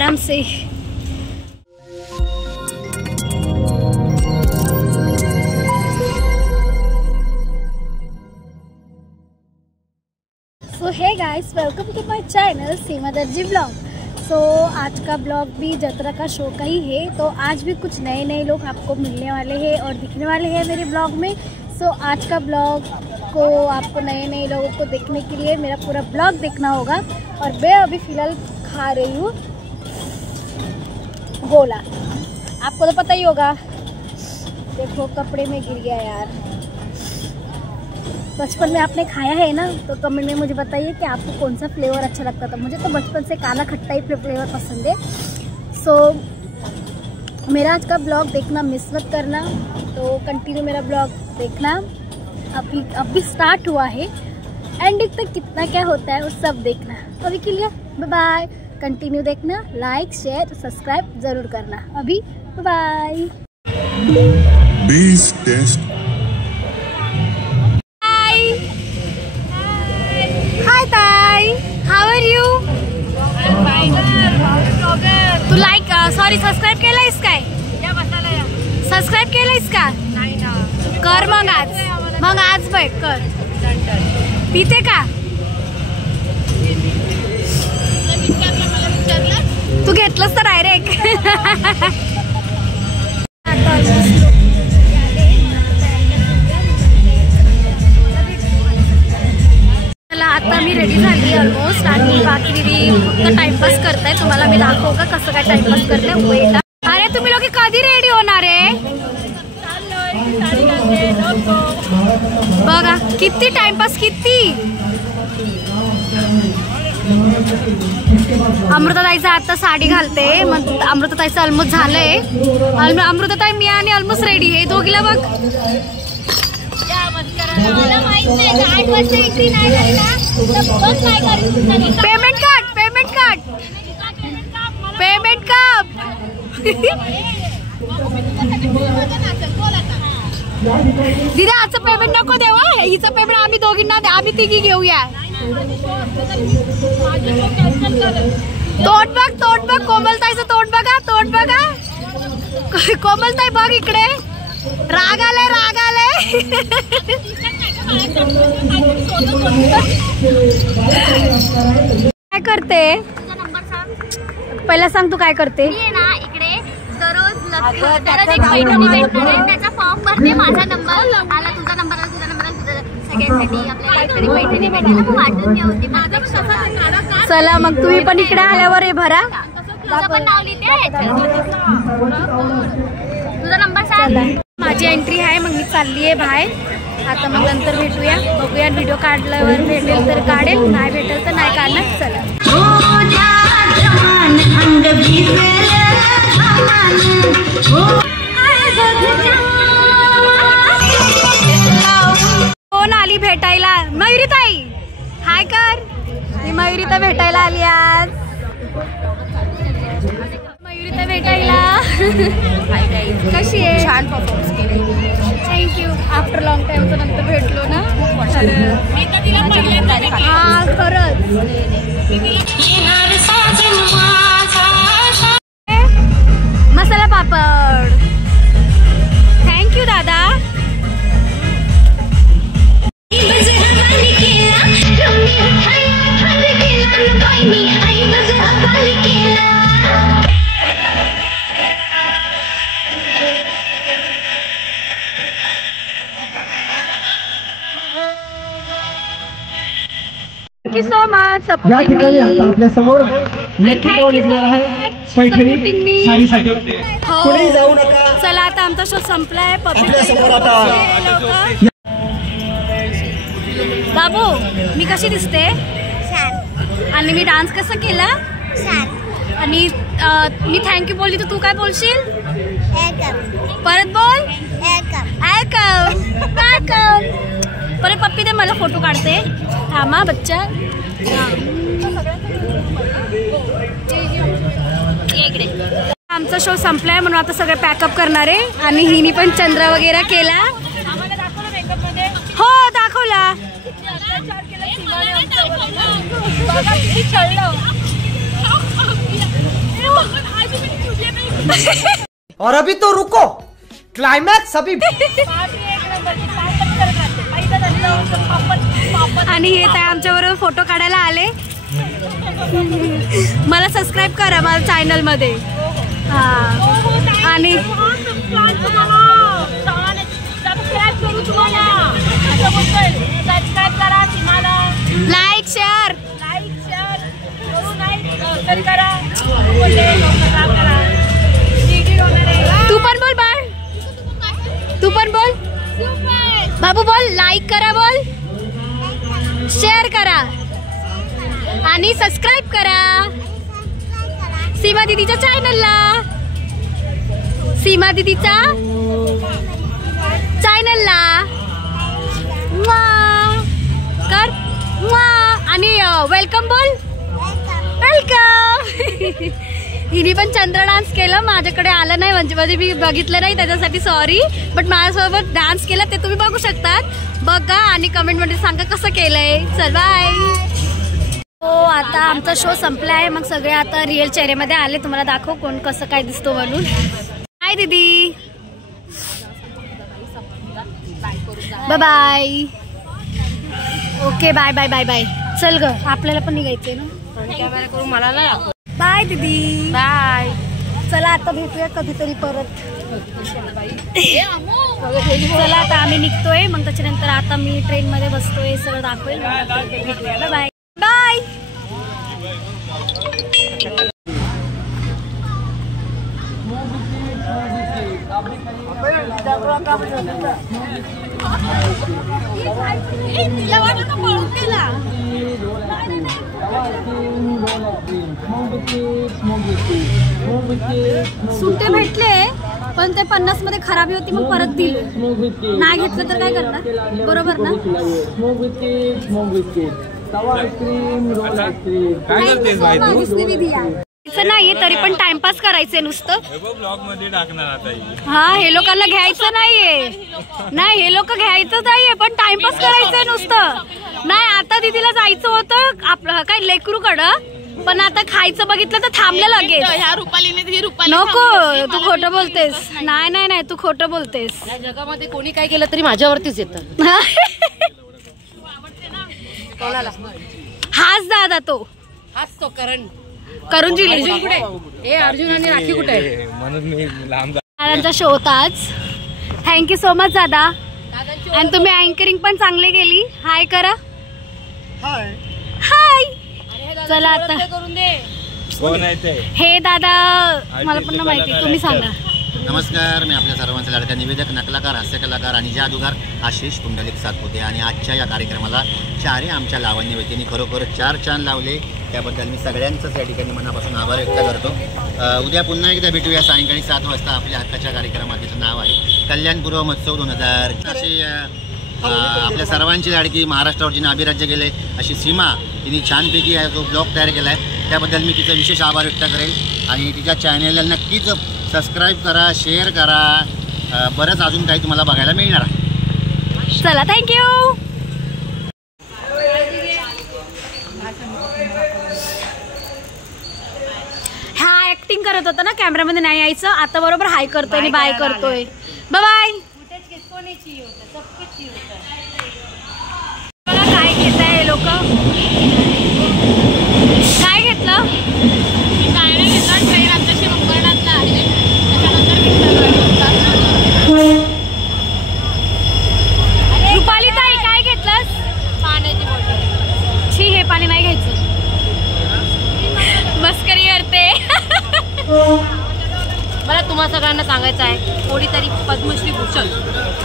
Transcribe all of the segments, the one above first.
आराम से। So hey guys, welcome to my channel Seema Darji blog. So आज का ब्लॉग भी जतरा का शो का ही है। तो आज भी कुछ नए नए लोग आपको मिलने वाले हैं और दिखने वाले हैं मेरे ब्लॉग में। सो आज का ब्लॉग को आपको नए नए लोगों को देखने के लिए मेरा पूरा ब्लॉग देखना होगा। और मैं अभी फ़िलहाल खा रही हूँ गोला, आपको तो पता ही होगा। देखो कपड़े में गिर गया यार। बचपन में आपने खाया है ना, तो कमेंट में मुझे बताइए कि आपको कौन सा फ्लेवर अच्छा लगता था। मुझे तो बचपन से काला खट्टा ही फ्लेवर पसंद है। सो मेरा आज का ब्लॉग देखना मिस मत करना। तो कंटिन्यू मेरा ब्लॉग देखना। अभी स्टार्ट हुआ है, एंडिंग तक कितना क्या होता है वो सब देखना। अभी के लिए बाय बाय। कंटिन्यू देखना, लाइक शेयर सब्सक्राइब ज़रूर करना। अभी बाय। तू लाईक सॉरी सबस्क्राईब केलंयस काय? सबस्क्राईब केलंयस का? नाही ना। कर मग आज बघ कर। पिते का? तू घेतलंस तर डायरेक्ट। आता मी रेडी झाली ऑलमोस्ट आणि बाकी दीदी फक्त टाइमपास करताय। तुम्हाला मी दाखवू का कसं काय टाइमपास करते? वेट। अरे तुम्ही लोक कधी रेडी होणार आहे? बघा किती टाइमपास किती। अमृताताईचं आता साडी घालते, मग अमृताताईचं ऑलमोस्ट झालंय। अमृताताई मी आणि ऑलमोस्ट रेडी आहे। दोघीला बघ पेमेंट काढ। दिदी आजचं पेमेंट नको देवा, हिचं पेमेंट आम्ही दोघींना आम्ही तिघी घेऊया। तोंड बघ कोमलताईचं तोंड बघा। कोमलताई बघ इकडे, राग आलाय। काय करते? पहिला सांग तू काय करते? ना इकडे दररोज एक पैठणी भेटणार आहे, त्याचा फॉर्म भरते। माझा नंबर आला, तुझा नंबर आला, सगळ्यांसाठी आपल्याला काहीतरी पैठणी भेटायला वाटून ठेवते। चला मग तुम्ही पण इकडे आल्यावर हे भरा। तुझं पण नाव लिहिते, तुझा नंबर सांग। माझी एंट्री आहे, मग मी चालली आहे बाहेर। आता मग नंतर भेटूया, बघूया। व्हिडिओ काढल्यावर भेटेल तर काढेल, नाही भेटेल तर नाही काढणार। चला कोण आली भेटायला? मयुरीताई हाय कर। मी मयुरीता भेटायला आली आज। मयुरीता भेटायला कशी आहे? छान परफॉर्मन्स केली, थँक्यू। आफ्टर लॉंग टाइमच्या नंतर भेटलो ना। हा खरंच। मसाला पापड, थँक्यू दादा। Thank you so much. या ठिकाणी आपल्या समोर पुढे जाऊ नका। चला आता आमचा शो संपलाय। बाबू मी कशी दिसते? आणि मी डान्स कसं केला? आणि मी थँक्यू बोलली तर तू काय बोलशील? परत बोल। परत पप्पी दे मला, फोटो काढते। थांबा बच्चा। आमचा शो संपलाय म्हणून आता सगळे पॅकअप करणार आहे। आणि हिनी पण चंद्र वगैरे केला। हो दाखवला। और अभी तो रुको, क्लाइमैक्स अभी. आणि हे तर आमच्याबरोबर फोटो काढायला आले. मला सबस्क्राईब करा माझ्या चॅनल मध्ये. आणि लाईक शेअर तू पण बोल बाळ, तू पण बोल बाबू, बोल लाईक करा, बोल शेअर करा आणि सबस्क्राईब करा सीमा दीदीच्या चॅनलला, सीमा दीदीचा चॅनलला कर आणि वेलकम बोल, वेलकम. हिने पण चंद्र डान्स केलं, माझ्याकडे आलं नाही म्हणजे मी बघितलं नाही त्याच्यासाठी सॉरी, बट माझ्यासोबत डान्स केला ते तुम्ही बघू शकतात. बघा आणि कमेंट मध्ये सांगा कसं केलंय. चल बाय. हो आता आमचा शो संपला आहे, मग सगळे आता रिअल चेहऱ्यामध्ये आले. तुम्हाला दाखव कोण कसं काय दिसतो म्हणून. हाय दीदी, bye bye. Okay bye bye bye bye. चल ग आपल्याला पण निघायचंय ना. कॅमेरा करून मला ना. बाय दीदी, बाय. चला आता भेटूया कधीतरी परत. चला आता आम्ही निघतोय, मग त्याच्यानंतर आता मी ट्रेन मध्ये बसतोय, सगळं दाखवेल. भेटूया. Bye bye bye. सुट्टे भेटले पण ते 50 मध्ये खराबी होती, मग परत दिली. नाही घेतलं तर काय करणार, बरोबर ना. नाहीये तरी पण टाइमपास करायचंय नुसतं. हा हे लोकांना घ्यायचं नाहीये, नाही हे लोक घ्यायचं नाहीये पण टाइमपास करायचंय नुसतं. नाही आता दीदीला जायचं होतं आपलं काय लेकरूकडं, पण आता खायचं बघितलं तर थांबलं लगेच. नको तू खोटं बोलतेस. नाही नाही नाही तू खोटं बोलतेस. या जगामध्ये कोणी काय केलं तरी माझ्यावरतीच येतं. हाच दादा तो, हाच तो करून जिल्हे कुठे, हे अर्जुन आणि राखी कुठे आहे म्हणून मी लांब. दादांचा शो होता आज. थँक्यू सो मच दादा. आणि तुम्ही अँकरिंग पण चांगले केली. हाय करा, हाय. चला आता कोण आहे ते? हे दादा मला पण माहिती, तुम्ही सांगा. नमस्कार, मी आपल्या सर्वांचा लाडका निवेदक, नकलाकार, हास्य कलाकार आणि जादूगार आशिष पुंडलिक सातपुते. आणि आजच्या या कार्यक्रमाला चारही आमच्या लावण्य व्यक्तींनी खरोखर 4 चांद लावले, त्याबद्दल मी सगळ्यांचंच या ठिकाणी मनापासून आभार व्यक्त करतो. उद्या पुन्हा एकदा भेटूया सायंकाळी 7 वाजता. आपल्या हक्काच्या कार्यक्रमात त्याचं नाव आहे कल्याणपूर्व महोत्सव 2000. अशी आपल्या सर्वांची लाडकी महाराष्ट्रावर जिने अभिराज्य गेले अशी सीमा, तिने छानपैकी जो ब्लॉग तयार केला आहे त्याबद्दल मी तिचा विशेष आभार व्यक्त करेल. आणि तिच्या चॅनेलला नक्कीच सबस्क्राईब करा, शेअर करा. बरंच अजून काही तुम्हाला बघायला मिळणार आहे. चला थँक्यू. हा ऍक्टिंग करत होता ना, कॅमेरामध्ये नाही यायचं. आता बरोबर हाय करतोय आणि बाय करतोय. Bye bye. काय घेताय लोक, काय घेतलं? काय नाही घेतलं, ट्रेन आमच्याशी मुंबईला आहे. रुपाली ताई काय घेतलंस? पाण्याची बॉटल. छी हे पाणी नाही घ्यायचं. मस्करी करते. मला तुम्हा सगळ्यांना सांगायचं आहे, कोणीतरी पद्मश्री भूषण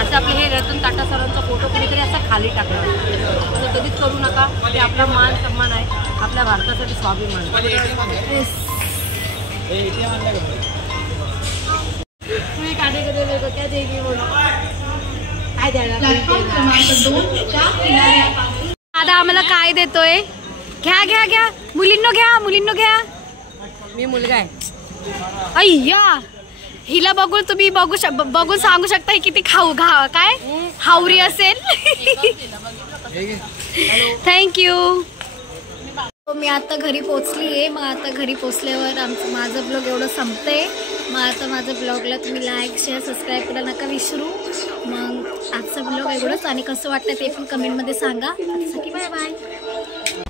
असं आपले हे रतन टाटा सरांचा फोटो कोणीतरी असा खाली टाकला. असं कधीच करू नका. ते आपला मान सन्मान आहे, आपल्या भारतासाठी स्वाभिमान. तुम्ही काढे कधी लोक त्या देवी म्हणून काय द्यायला. दादा आम्हाला काय देतोय? घ्या घ्या घ्या, मुलींनो घ्या, मुलींनो घ्या. मी मुलगा आहे. अय्या हिला बघून तुम्ही बघून सांगू शकता किती काय हावरी असेल. थँक्यू. मी आता घरी पोचली आहे. मग आता घरी पोचल्यावर माझं ब्लॉग एवढं संपतंय. मग आता माझं ब्लॉगला तुम्ही लाईक शेअर सबस्क्राईब करायला नका विसरू. मग आजचा ब्लॉग एवढंच आणि कसं वाटतं ते पण कमेंटमध्ये सांगा. आजसाठी बाय बाय.